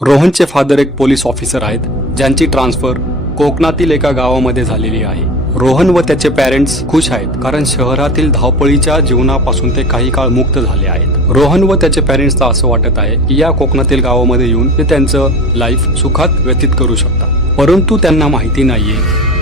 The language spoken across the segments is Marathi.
रोहनचे फादर एक पोलीस ऑफिसर आहेत ज्यांची ट्रान्सफर कोकणातील एका गावामध्ये झालेली आहे। रोहन व त्याचे पेरेंट्स खुश आहेत कारण शहरातील धावपळीच्या जीवनापासून ते काही काळ मुक्त झाले आहेत। रोहन व त्याचे पेरेंट्सला असं वाटत आहे की या कोकणातील गावामध्ये येऊन ते त्यांचं लाईफ सुखात व्यतीत करू शकतात, परंतु त्यांना माहिती नाहीये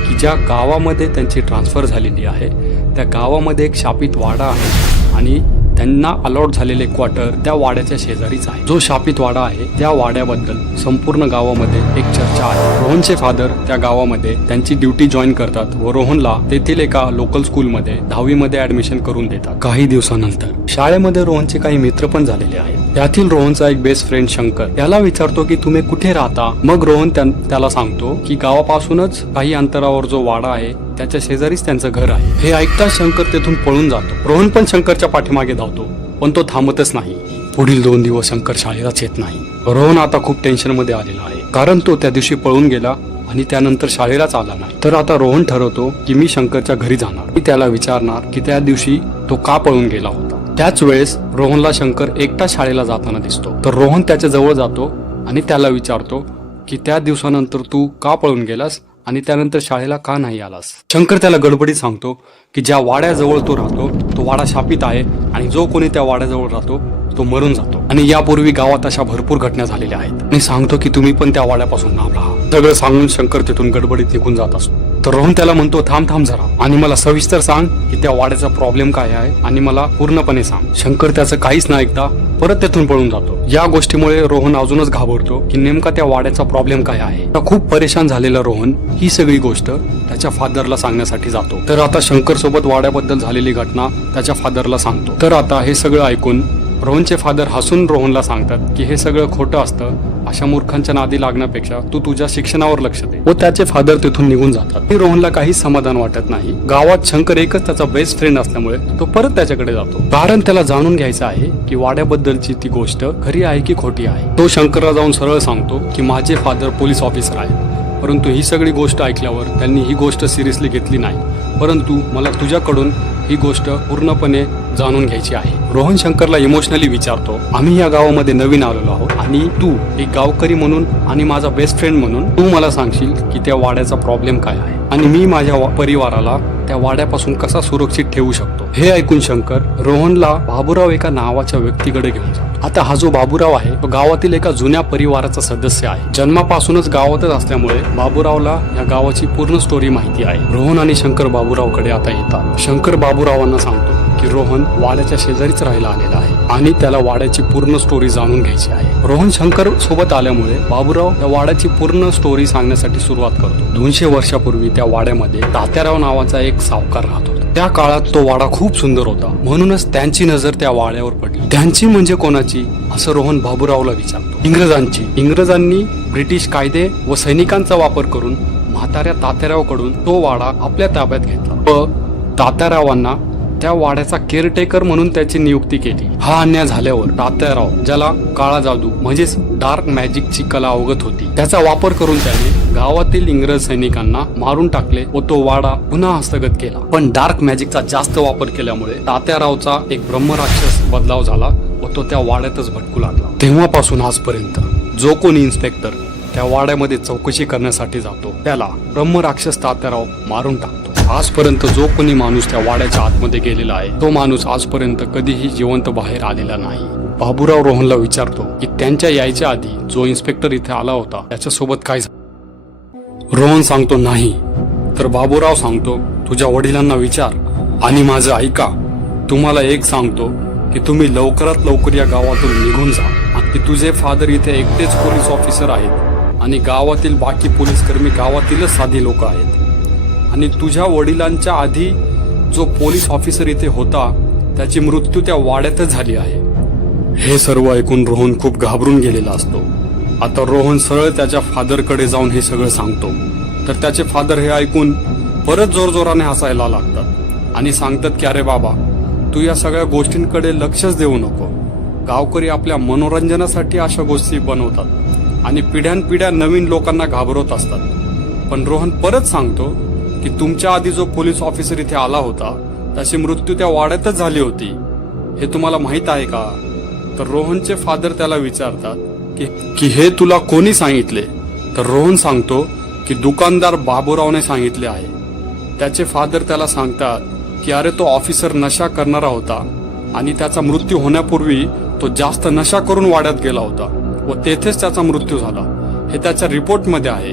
की ज्या गावामध्ये त्यांची ट्रान्सफर झालेली आहे त्या गावामध्ये एक शापित वाडा आहे आणि त्यांना अलॉट झालेले क्वार्टर त्या वाड्याच्या शेजारीच आहे। जो शापित वाडा आहे त्या वाड्याबद्दल संपूर्ण गावामध्ये एक चर्चा आहे। रोहनचे फादर त्या गावामध्ये त्यांची ड्युटी जॉईन करतात व रोहनला तेथील एका लोकल स्कूलमध्ये 10वी मध्ये ऍडमिशन करून देतात। काही दिवसानंतर शाळेमध्ये रोहनचे काही मित्र पण झालेले आहेत। त्यातील रोहनचा एक बेस्ट फ्रेंड शंकर त्याला विचारतो की तुम्ही कुठे राहता। मग रोहन त्याला सांगतो की गावापासूनच काही अंतरावर जो वाडा आहे त्याच्या शेजारीच त्यांचं घर आहे। हे ऐकता शंकर तेथून पळून जातो। रोहन पण शंकरच्या पाठीमागे धावतो, पण तो थांबतच नाही। पुढील 2 दिवस शंकर शाळेलाच येत नाही। रोहन आता खूप टेन्शन मध्ये आलेला आहे कारण तो त्या दिवशी पळून गेला आणि त्यानंतर शाळेलाच आला नाही। तर आता रोहन ठरवतो की मी शंकरच्या घरी जाणार। मी त्याला विचारणार की त्या दिवशी तो का पळून गेला होता। त्याच वेळेस रोहनला शंकर एकटा शाळेला जाताना दिसतो। तर रोहन त्याच्या जवळ जातो आणि त्याला विचारतो की त्या दिवसानंतर तू का पळून गेलास आणि त्यानंतर शाळेला का नाही आलास। शंकर त्याला गडबडीत सांगतो की ज्या वाड्याजवळ तो राहतो तो वाडा शापित आहे आणि जो कोणी त्या वाड्याजवळ राहतो तो मरून जातो आणि यापूर्वी गावात अशा भरपूर घटना झालेल्या आहेत आणि सांगतो की तुम्ही पण त्या वाड्यापासून लांब राहा। सगळं सांगून शंकर तिथून गडबडीत निघून जात असतो। तर रोहन त्याला म्हणतो थांब जरा आणि मला सविस्तर सांग की त्या वाड्याचा प्रॉब्लेम काय आहे आणि मला पूर्णपणे सांग। शंकर त्याचं काहीच न ऐकता परत तेथून पळून जातो। या गोष्टीमुळे रोहन अजूनच घाबरतो की नेमका त्या वाड्याचा प्रॉब्लेम काय आहे। खूप परेशान झालेला रोहन ही सगळी गोष्ट त्याच्या फादरला सांगण्यासाठी जातो। तर आता शंकर सोबत वाड्याबद्दल झालेली घटना त्याच्या फादरला सांगतो। तर आता हे सगळं ऐकून रोहनचे फादर हसून रोहनला सांगतात की हे सगळं खोटं असतं, अशा मूर्खांच्या नादी लागण्यापेक्षा तू तुझ्या शिक्षणावर लक्ष दे। व त्याचे फादर तिथून निघून जातात। रोहनला काही समाधान वाटत नाही। गावात शंकर एकच त्याचा बेस्ट फ्रेंड असल्यामुळे तो परत त्याच्याकडे जातो कारण त्याला जाणून घ्यायचं आहे की वाड्याबद्दलची ती गोष्ट खरी आहे की खोटी आहे। तो शंकरला जाऊन सरळ सांगतो की माझे फादर पोलीस ऑफिसर आहेत, परंतु ही सगळी गोष्ट ऐकल्यावर त्यांनी ही गोष्ट सिरियसली घेतली नाही, परंतु मला तुझ्याकडून ही गोष्ट पूर्णपणे जाणून घ्यायची आहे। रोहन शंकरला इमोशनली विचारतो आम्ही या गावामध्ये नवीन आलेलो आहोत आणि तू एक गावकरी म्हणून आणि माझा बेस्ट फ्रेंड म्हणून तू मला सांगशील की त्या वाड्याचा प्रॉब्लेम काय आहे आणि मी माझ्या परिवाराला त्या वाड्यापासून कसा सुरक्षित ठेवू शकतो। हे ऐकून शंकर रोहनला बाबूराव एका नावाच्या व्यक्तीकडे घेऊन जातो। आता हा जो बाबूराव आहे तो गावातील एका जुन्या परिवाराचा सदस्य आहे। जन्मापासूनच गावातच असल्यामुळे बाबूरावला या गावाची पूर्ण स्टोरी माहिती आहे। रोहन आणि शंकर बाबूरावकडे आता येतात। शंकर बाबूरावांना सांगतो की रोहन वाड्याच्या शेजारीच राहायला आलेला आहे आणि त्याला वाड्याची पूर्ण स्टोरी जाणून घ्यायची आहे। रोहन शंकर सोबत आल्यामुळे बाबूराव या वाड्याची पूर्ण स्टोरी सांगण्यासाठी सुरुवात करतो। 200 वर्षापूर्वी त्या वाड्यामध्ये तात्याराव नावाचा एक सावकार राहत होता। त्या काळात तो वाडा खूप सुंदर होता, म्हणूनच त्यांची नजर त्या वाड्यावर पडली। त्यांची म्हणजे कोणाची असं रोहन बाबूरावला विचारतो। इंग्रजांची। इंग्रजांनी ब्रिटिश कायदे व सैनिकांचा वापर करून म्हाताऱ्या तात्यारावकडून तो वाडा आपल्या ताब्यात घेतला व तात्यारावांना त्या वाड्याचा केअरटेकर म्हणून त्याची नियुक्ती केली। हा अन्याय झाल्यावर तात्याराव, ज्याला काळा जादू म्हणजेच डार्क मॅजिकची कला अवगत होती, त्याचा वापर करून त्याने गावातील इंग्रज सैनिकांना मारून टाकले व तो वाडा पुन्हा हस्तगत केला। पण डार्क मॅजिकचा जास्त वापर केल्यामुळे तात्यारावचा एक ब्रह्मराक्षस बदलाव झाला व तो त्या वाड्यातच भटकू लागला। तेव्हापासून आजपर्यंत जो कोणी इन्स्पेक्टर त्या वाड्यामध्ये चौकशी करण्यासाठी जातो त्याला ब्रह्मराक्षस तात्याराव मारून टाकतो। आजपर्यंत जो कोणी माणूस त्या वाड्याच्या आतमध्ये गेलेला आहे तो माणूस आजपर्यंत कधीही जिवंत बाहेर आलेला नाही। बाबूराव रोहनला विचारतो की त्यांच्या यायच्या आधी जो इन्स्पेक्टर इथे आला होता त्याच्यासोबत काय झालं। रोहन सांगतो नाही। तर बाबूराव सांगतो तुझ्या वडिलांना विचार आणि माझं ऐका। तुम्हाला एक सांगतो की तुम्ही लवकरात लवकर या गावातून निघून जा आणि तुझे फादर इथे एकटेच पोलीस ऑफिसर आहेत आणि गावातील बाकी पोलीस कर्मी गावातीलच साधी लोक आहेत आणि तुझ्या वडिलांच्या आधी जो पोलीस ऑफिसर इथे होता त्याची मृत्यू त्या वाड्यातच झाली आहे। हे सर्व ऐकून रोहन खूप घाबरून गेलेला असतो। आता रोहन सरळ त्याच्या फादरकडे जाऊन हे सगळं सांगतो। तर त्याचे फादर हे ऐकून परत जोरजोराने हसायला लागतात आणि सांगतात की अरे बाबा, तू या सगळ्या गोष्टींकडे लक्षच देऊ नको। गावकरी आपल्या मनोरंजनासाठी अशा गोष्टी बनवतात आणि पिढ्यानपिढ्या नवीन लोकांना घाबरवत असतात। पण रोहन परत सांगतो की तुमच्या आधी जो पोलीस ऑफिसर इथे आला होता त्याची मृत्यू त्या वाड्यातच झाली होती, हे तुम्हाला माहित आहे का। तर रोहनचे फादर त्याला विचारतात की हे तुला कोणी सांगितले? तर रोहन सांगतो की दुकानदार बाबूरावने सांगितले आहे. त्याचे फादर त्याला सांगतात की अरे तो ऑफिसर नशा करणारा होता आणि त्याचा मृत्यू होण्यापूर्वी तो जास्त नशा करून वाड्यात गेला होता व तेथेच त्याचा मृत्यू झाला. हे त्याच्या रिपोर्टमध्ये आहे.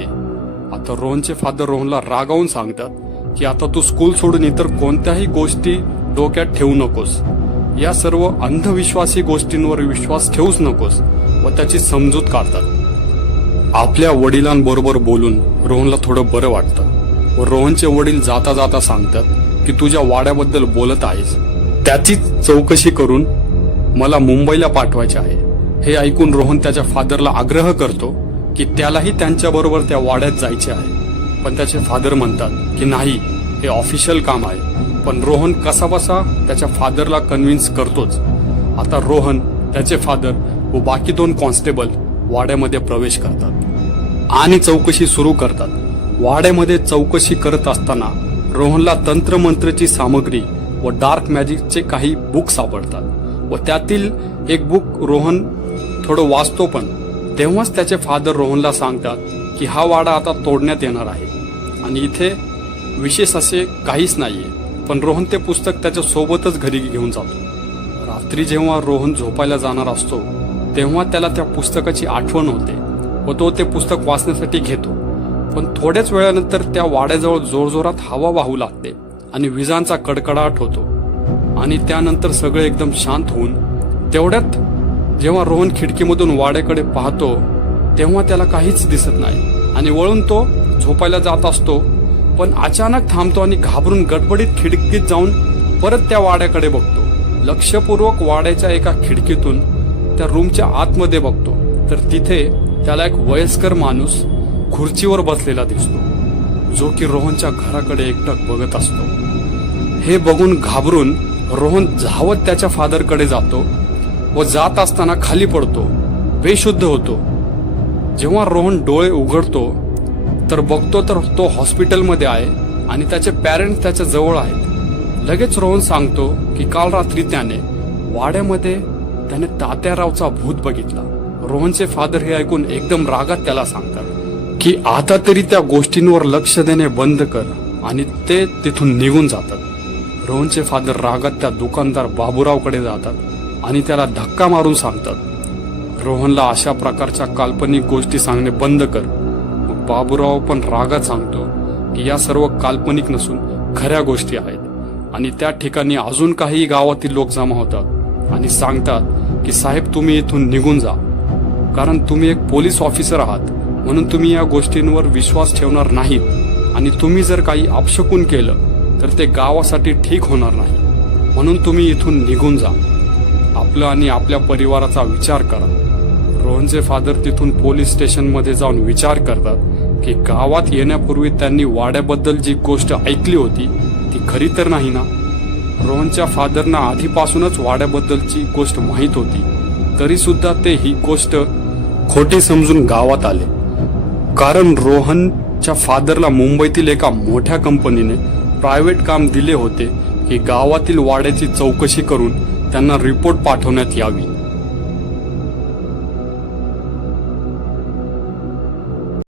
आता रोहनचे फादर रोहनला रागावून सांगतात की आता तू स्कूल सोडून इतर कोणत्याही गोष्टी डोक्यात ठेवू नकोस. या सर्व अंधविश्वासी गोष्टींवर विश्वास ठेवूच नकोस व त्याची समजूत काढतात. आपल्या वडिलांबरोबर बोलून रोहनला थोडं बरं वाटतं व रोहनचे वडील जाता जाता सांगतात की तुझ्या वाड्याबद्दल बोलत आहेस, त्याची चौकशी करून मला मुंबईला पाठवायचे आहे. हे ऐकून रोहन त्याच्या फादरला आग्रह करतो की त्यालाही त्यांच्याबरोबर त्या वाड्यात जायचे आहे. पण त्याचे फादर म्हणतात की नाही, हे ऑफिशियल काम आहे. पण रोहन कसाबसा त्याच्या फादरला कन्व्हिन्स करतोच. आता रोहन, त्याचे फादर व बाकी 2 कॉन्स्टेबल वाड्यामध्ये प्रवेश करतात आणि चौकशी सुरू करतात. वाड्यामध्ये चौकशी करत असताना रोहनला तंत्रमंत्रची सामग्री व डार्क मॅजिकचे काही बुक सापडतात व त्यातील एक बुक रोहन थोडं वाचतो. पण तेव्हाच त्याचे फादर रोहनला सांगतात की हा वाडा आता तोडण्यात येणार आहे आणि इथे विशेष असे काहीच नाहीये. पण रोहन ते पुस्तक त्याच्या सोबतच घरी घेऊन जातो. रात्री जेव्हा रोहन झोपायला जाणार असतो तेव्हा त्याला त्या पुस्तकाची आठवण होते व तो ते पुस्तक वाचण्यासाठी घेतो. पण थोड्याच वेळानंतर त्या वाड्याजवळ जोरजोरात हवा वाहू लागते आणि विजांचा कडकडाट होतो आणि त्यानंतर सगळे एकदम शांत होऊन तेवढ्यात जेव्हा रोहन खिडकीमधून वाड्याकडे पाहतो तेव्हा त्याला काहीच दिसत नाही आणि वळून तो झोपायला जात असतो. पण अचानक थांबतो आणि घाबरून गडबडीत खिडकीत जाऊन परत त्या वाड्याकडे बघतो. लक्षपूर्वक वाड्याच्या एका खिडकीतून त्या रूमच्या आतमध्ये बघतो तर तिथे त्याला एक वयस्कर माणूस खुर्चीवर बसलेला दिसतो, जो की रोहनच्या घराकडे एकटक बघत असतो. हे बघून घाबरून रोहन धावत त्याच्या फादरकडे जातो व जात असताना खाली पडतो, बेशुद्ध होतो. जेव्हा रोहन डोळे उघडतो तर बघतो तर तो हॉस्पिटलमध्ये आहे आणि त्याचे पॅरेंट्स त्याच्या जवळ आहेत. लगेच रोहन सांगतो की काल रात्री त्याने वाड्यामध्ये तात्यारावचा भूत बघितला. रोहनचे फादर हे ऐकून एकदम रागात त्याला सांगतात की आता तरी त्या गोष्टींवर लक्ष देणे बंद कर आणि ते तिथून निघून जातात. रोहनचे फादर रागात त्या दुकानदार बाबूरावकडे जातात आणि त्याला धक्का मारून सांगतात रोहनला अशा प्रकारच्या काल्पनिक गोष्टी सांगणे बंद कर. मग बाबूराव पण रागात सांगतो की या सर्व काल्पनिक नसून खऱ्या गोष्टी आहेत आणि त्या ठिकाणी अजून काही गावातील लोक जमा होतात आणि सांगतात की साहेब तुम्ही इथून निघून जा, कारण तुम्ही एक पोलीस ऑफिसर आहात म्हणून तुम्ही या गोष्टींवर विश्वास ठेवणार नाहीत आणि तुम्ही जर काही अपशकुन केलं तर ते गावासाठी ठीक होणार नाही. म्हणून तुम्ही इथून निघून जा, आपलं आणि आपल्या परिवाराचा विचार करा. रोहनचे फादर तिथून पोलीस स्टेशनमध्ये जाऊन विचार करतात की गावात येण्यापूर्वी त्यांनी वाड्याबद्दल जी गोष्ट ऐकली होती ती खरी तर नाही ना. रोहनच्या फादरना आधीपासूनच वाड्याबद्दलची गोष्ट माहीत होती, तरी सुद्धा ते ही गोष्ट खोटी समजून गावात आले, कारण रोहनच्या फादरला मुंबईतील एका मोठ्या कंपनीने प्रायव्हेट काम दिले होते की गावातील वाड्याची चौकशी करून त्यांना रिपोर्ट पाठवण्यात यावी.